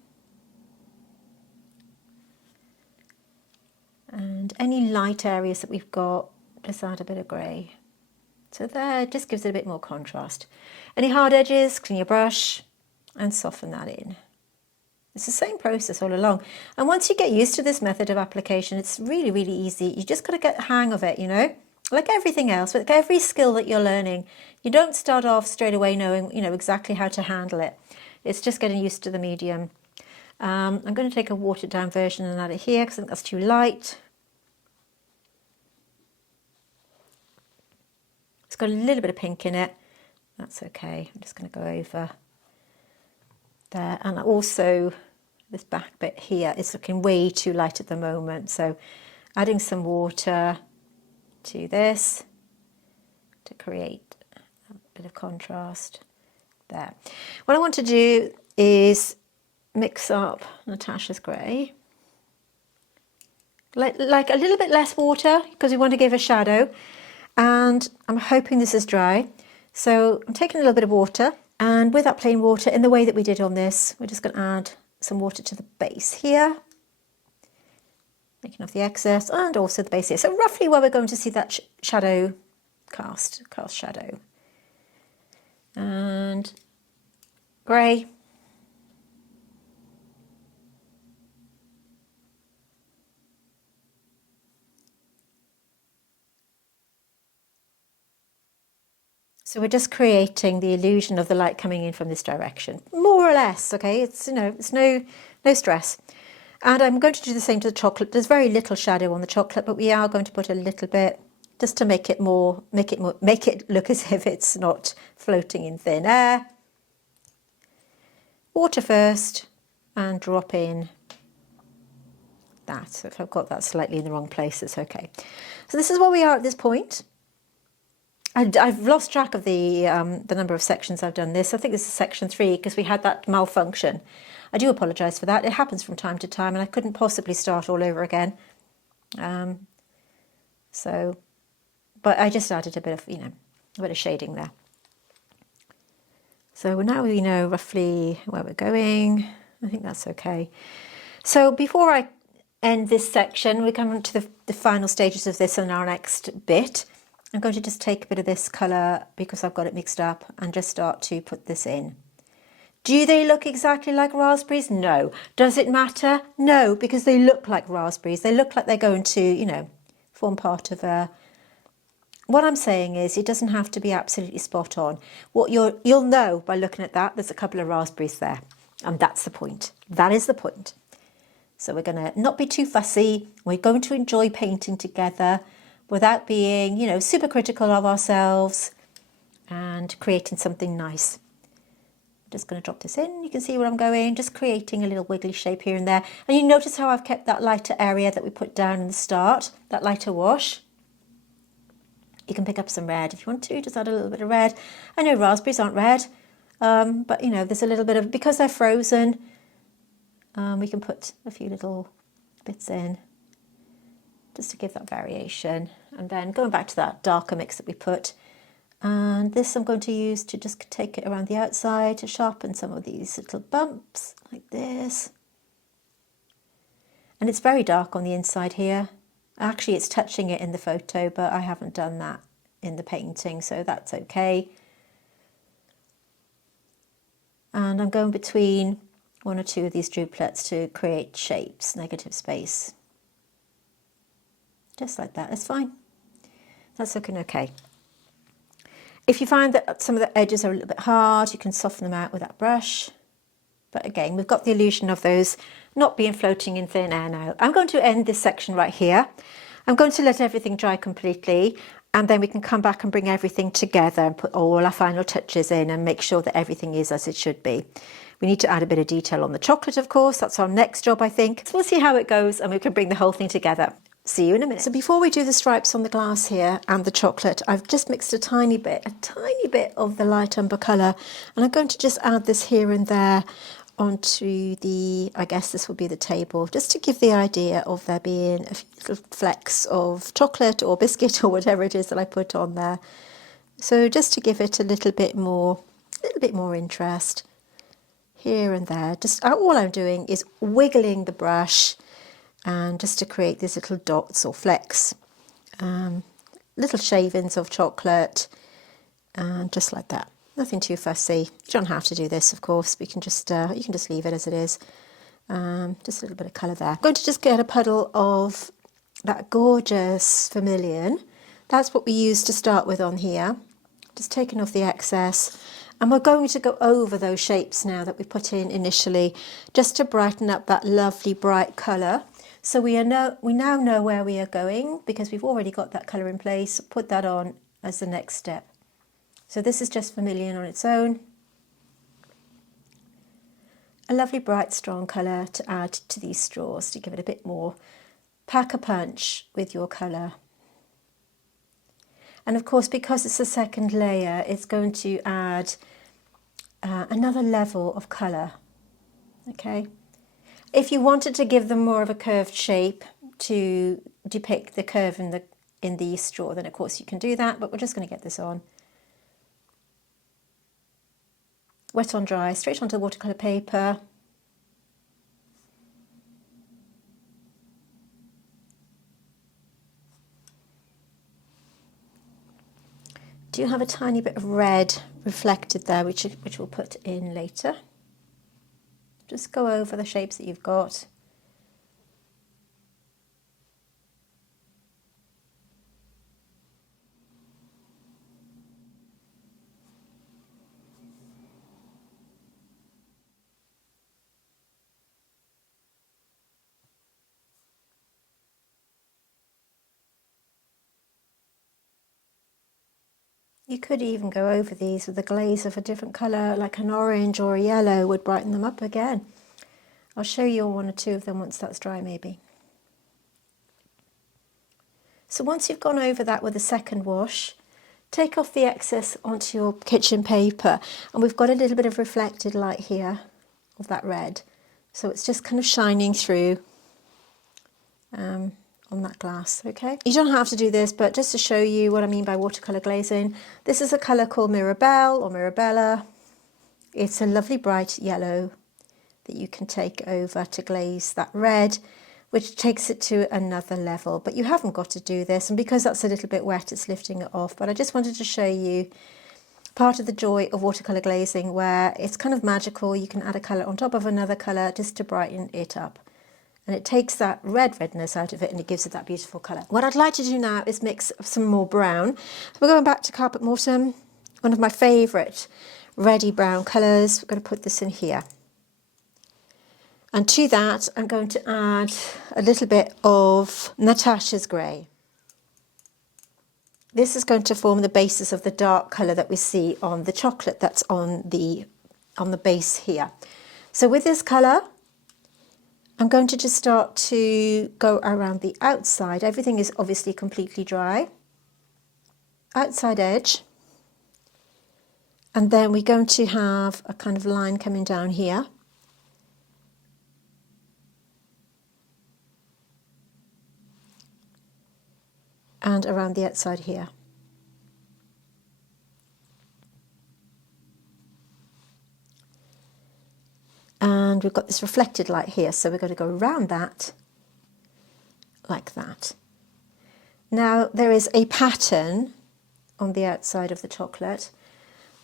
And any light areas that we've got, just add a bit of grey. So there, just gives it a bit more contrast. Any hard edges, clean your brush and soften that in. It's the same process all along. And once you get used to this method of application, it's really, really easy. You just got to get the hang of it, you know. Like everything else, with every skill that you're learning, you don't start off straight away knowing, you know, exactly how to handle it. It's just getting used to the medium. I'm going to take a watered down version and add it here because I think that's too light. It's got a little bit of pink in it. That's okay. I'm just going to go over there. And also this back bit here is looking way too light at the moment. So adding some water to this to create a bit of contrast there. What I want to do is mix up Natasha's grey, like a little bit less water because we want to give a shadow, and I'm hoping this is dry. So I'm taking a little bit of water, and with that plain water in the way that we did on this, we're just going to add some water to the base here, making off the excess, and also the base here. So roughly where we're going to see that shadow cast shadow. And grey. So we're just creating the illusion of the light coming in from this direction, more or less, okay? It's, you know, it's no stress. And I'm going to do the same to the chocolate. There's very little shadow on the chocolate, but we are going to put a little bit just to make it look as if it's not floating in thin air. Water first and drop in that. So if I've got that slightly in the wrong place, it's okay. So this is where we are at this point. I've lost track of the number of sections I've done this. I think this is section 3 because we had that malfunction. I do apologise for that. It happens from time to time and I couldn't possibly start all over again. But I just added a bit of, a bit of shading there. So now we know roughly where we're going. I think that's okay. So before I end this section, we come to the final stages of this in our next bit. I'm going to just take a bit of this colour because I've got it mixed up and just start to put this in. Do they look exactly like raspberries? No. Does it matter? No, because they look like raspberries. They look like they're going to, form part of a... What I'm saying is it doesn't have to be absolutely spot on. What you'll know by looking at that, there's a couple of raspberries there. And that's the point. That is the point. So we're going to not be too fussy. We're going to enjoy painting together without being, super critical of ourselves and creating something nice. I'm just going to drop this in. You can see where I'm going, just creating a little wiggly shape here and there. And you notice how I've kept that lighter area that we put down in the start, that lighter wash. You can pick up some red if you want to, just add a little bit of red. I know raspberries aren't red, but there's a little bit of, because they're frozen, we can put a few little bits in just to give that variation. And then going back to that darker mix that we put, and this I'm going to use to just take it around the outside to sharpen some of these little bumps like this. And it's very dark on the inside here. Actually, it's touching it in the photo, but I haven't done that in the painting, so that's okay. And I'm going between one or two of these droplets to create shapes, negative space. Just like that, it's fine. That's looking okay. If you find that some of the edges are a little bit hard, you can soften them out with that brush. But again, we've got the illusion of those not being floating in thin air now. I'm going to end this section right here. I'm going to let everything dry completely, and then we can come back and bring everything together and put all our final touches in and make sure that everything is as it should be. We need to add a bit of detail on the chocolate, of course. That's our next job, I think. So we'll see how it goes and we can bring the whole thing together. See you in a minute. So before we do the stripes on the glass here and the chocolate, I've just mixed a tiny bit of the light umber colour, and I'm going to just add this here and there onto the, I guess this will be the table, just to give the idea of there being a few little flecks of chocolate or biscuit or whatever it is that I put on there. So just to give it a little bit more interest here and there. Just all I'm doing is wiggling the brush and just to create these little dots or flecks, little shavings of chocolate, and just like that. Nothing too fussy. You don't have to do this, of course. We can just you can just leave it as it is. Just a little bit of colour there. I'm going to just get a puddle of that gorgeous Vermilion. That's what we used to start with on here. Just taking off the excess. And we're going to go over those shapes now that we put in initially, just to brighten up that lovely bright colour. So we now know where we are going because we've already got that colour in place. Put that on as the next step. So this is just Vermilion on its own. A lovely bright strong colour to add to these straws to give it a bit more pack-a-punch with your colour. And of course, because it's a second layer, it's going to add another level of colour. Okay. If you wanted to give them more of a curved shape to depict the curve in the straw, then of course you can do that, but we're just going to get this on. Wet on dry, straight onto the watercolour paper. Do have a tiny bit of red reflected there, which we'll put in later. Just go over the shapes that you've got. You could even go over these with a glaze of a different colour, like an orange or a yellow would brighten them up again. I'll show you one or two of them once that's dry maybe. So once you've gone over that with a second wash, take off the excess onto your kitchen paper, and we've got a little bit of reflected light here of that red. So it's just kind of shining through on that glass, okay? You don't have to do this, but just to show you what I mean by watercolour glazing, this is a colour called Mirabelle or Mirabella. It's a lovely bright yellow that you can take over to glaze that red, which takes it to another level. But you haven't got to do this, and because that's a little bit wet, it's lifting it off. But I just wanted to show you part of the joy of watercolour glazing, where it's kind of magical. You can add a colour on top of another colour just to brighten it up. And it takes that redness out of it, and it gives it that beautiful colour. What I'd like to do now is mix some more brown. So we're going back to Caput Mortem, one of my favourite reddy brown colours. We're going to put this in here. And to that, I'm going to add a little bit of Natasha's grey. This is going to form the basis of the dark colour that we see on the chocolate that's on the base here. So with this colour, I'm going to just start to go around the outside. Everything is obviously completely dry. Outside edge. And then we're going to have a kind of line coming down here. And around the outside here. And we've got this reflected light here, so we're going to go around that like that. Now there is a pattern on the outside of the chocolate.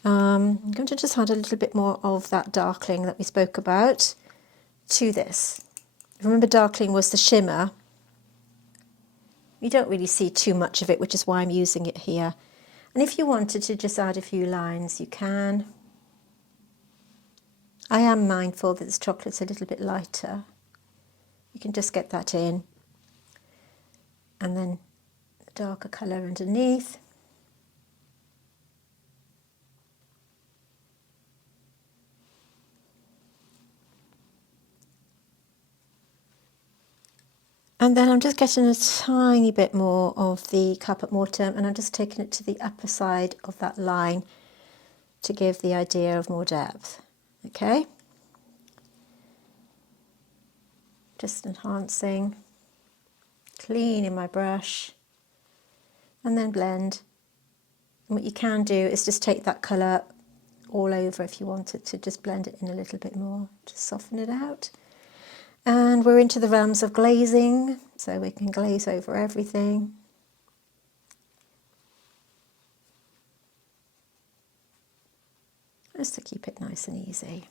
I'm going to just add a little bit more of that Darkling that we spoke about to this. Remember, Darkling was the shimmer. You don't really see too much of it, which is why I'm using it here. And if you wanted to just add a few lines, you can. I am mindful that this chocolate's a little bit lighter. You can just get that in. And then the darker colour underneath. And then I'm just getting a tiny bit more of the Caput Mortem, and I'm just taking it to the upper side of that line to give the idea of more depth. Okay? Just enhancing, cleaning my brush, and then blend. And what you can do is just take that colour all over if you wanted to, just blend it in a little bit more, just soften it out. And we're into the realms of glazing, so we can glaze over everything. Just to keep it nice and easy.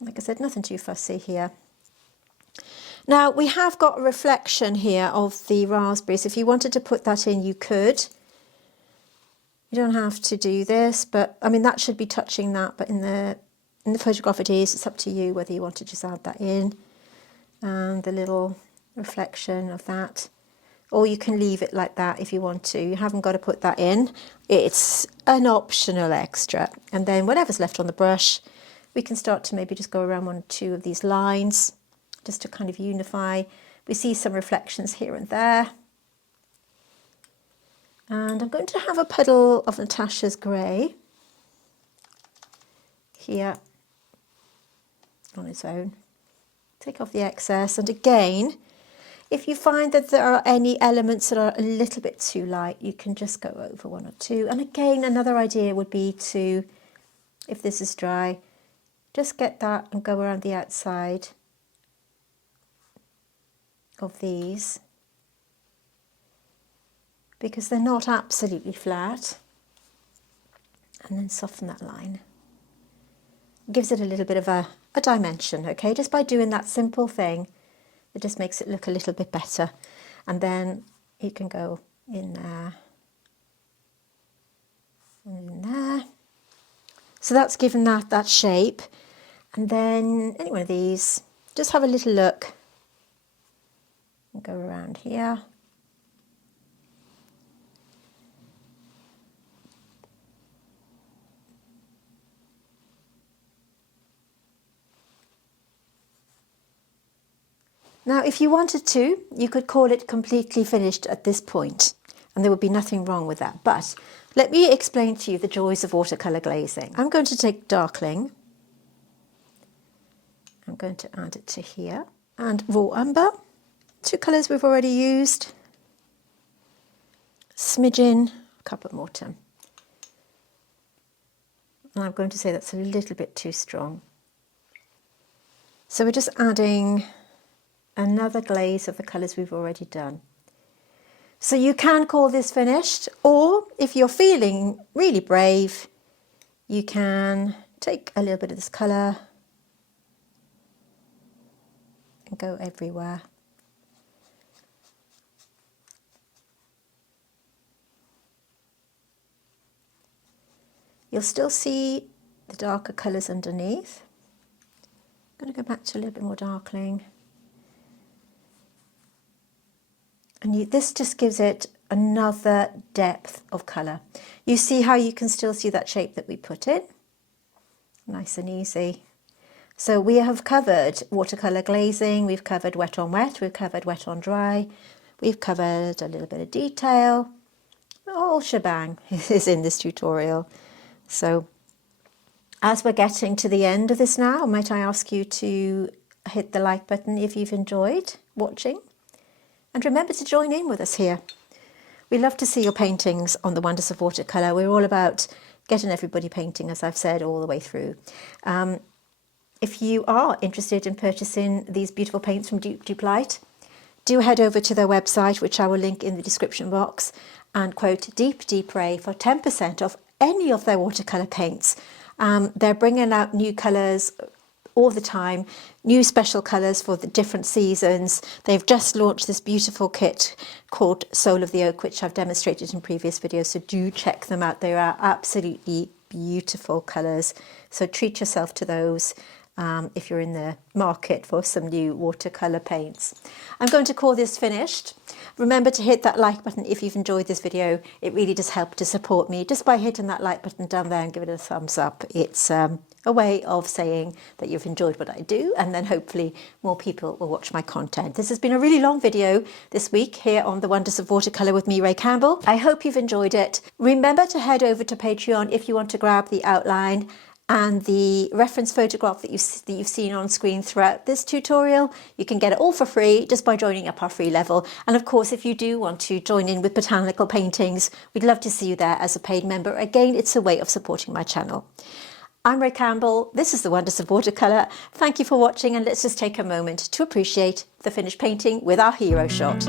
Like I said, nothing too fussy here. Now we have got a reflection here of the raspberries. If you wanted to put that in, you could. You don't have to do this, but I mean that should be touching that, but in the photograph it is. It's up to you whether you want to just add that in. And the little reflection of that, or you can leave it like that if you want to. You haven't got to put that in. It's an optional extra. And then whatever's left on the brush, we can start to maybe just go around one or two of these lines just to kind of unify. We see some reflections here and there. And I'm going to have a puddle of Natasha's grey here on its own. Take off the excess, and again, if you find that there are any elements that are a little bit too light, you can just go over one or two. And again, another idea would be to, if this is dry, just get that and go around the outside of these, because they're not absolutely flat, and then soften that line. It gives it a little bit of a dimension, okay? Just by doing that simple thing, it just makes it look a little bit better. And then you can go in there and in there. So that's given that shape. And then any one of these, just have a little look and go around here. Now, if you wanted to, you could call it completely finished at this point, and there would be nothing wrong with that. But let me explain to you the joys of watercolour glazing. I'm going to take Darkling. I'm going to add it to here. And raw umber, 2 colours we've already used. Smidgen, Caput Mortem. And I'm going to say that's a little bit too strong. So we're just adding another glaze of the colours we've already done. So you can call this finished, or if you're feeling really brave, you can take a little bit of this colour and go everywhere. You'll still see the darker colours underneath. I'm going to go back to a little bit more Darkling. And this just gives it another depth of colour. You see how you can still see that shape that we put in? Nice and easy. So we have covered watercolour glazing, we've covered wet on wet, we've covered wet on dry, we've covered a little bit of detail. The whole shebang is in this tutorial. So as we're getting to the end of this now, might I ask you to hit the like button if you've enjoyed watching? And remember to join in with us here. We love to see your paintings on the Wonders of Watercolour. We're all about getting everybody painting, as I've said, all the way through. If you are interested in purchasing these beautiful paints from Dupe Light, do head over to their website, which I will link in the description box, and quote Deep Ray for 10% off any of their watercolour paints. They're bringing out new colours all the time, new special colours for the different seasons. They've just launched this beautiful kit called Soul of the Oak, which I've demonstrated in previous videos, so do check them out. They are absolutely beautiful colours, so treat yourself to those if you're in the market for some new watercolour paints. I'm going to call this finished. Remember to hit that like button if you've enjoyed this video. It really does help to support me just by hitting that like button down there and give it a thumbs up. It's a way of saying that you've enjoyed what I do, and then hopefully more people will watch my content. This has been a really long video this week here on the Wonders of Watercolour with me, Ray Campbell. I hope you've enjoyed it. Remember to head over to Patreon if you want to grab the outline and the reference photograph that you've seen on screen throughout this tutorial. You can get it all for free just by joining up our free level. And of course, if you do want to join in with botanical paintings, we'd love to see you there as a paid member. Again, it's a way of supporting my channel. I'm Ray Campbell. This is the Wonders of Watercolour. Thank you for watching, and let's just take a moment to appreciate the finished painting with our hero shot.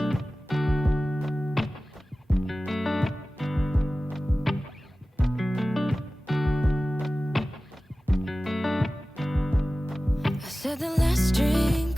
I said the last drink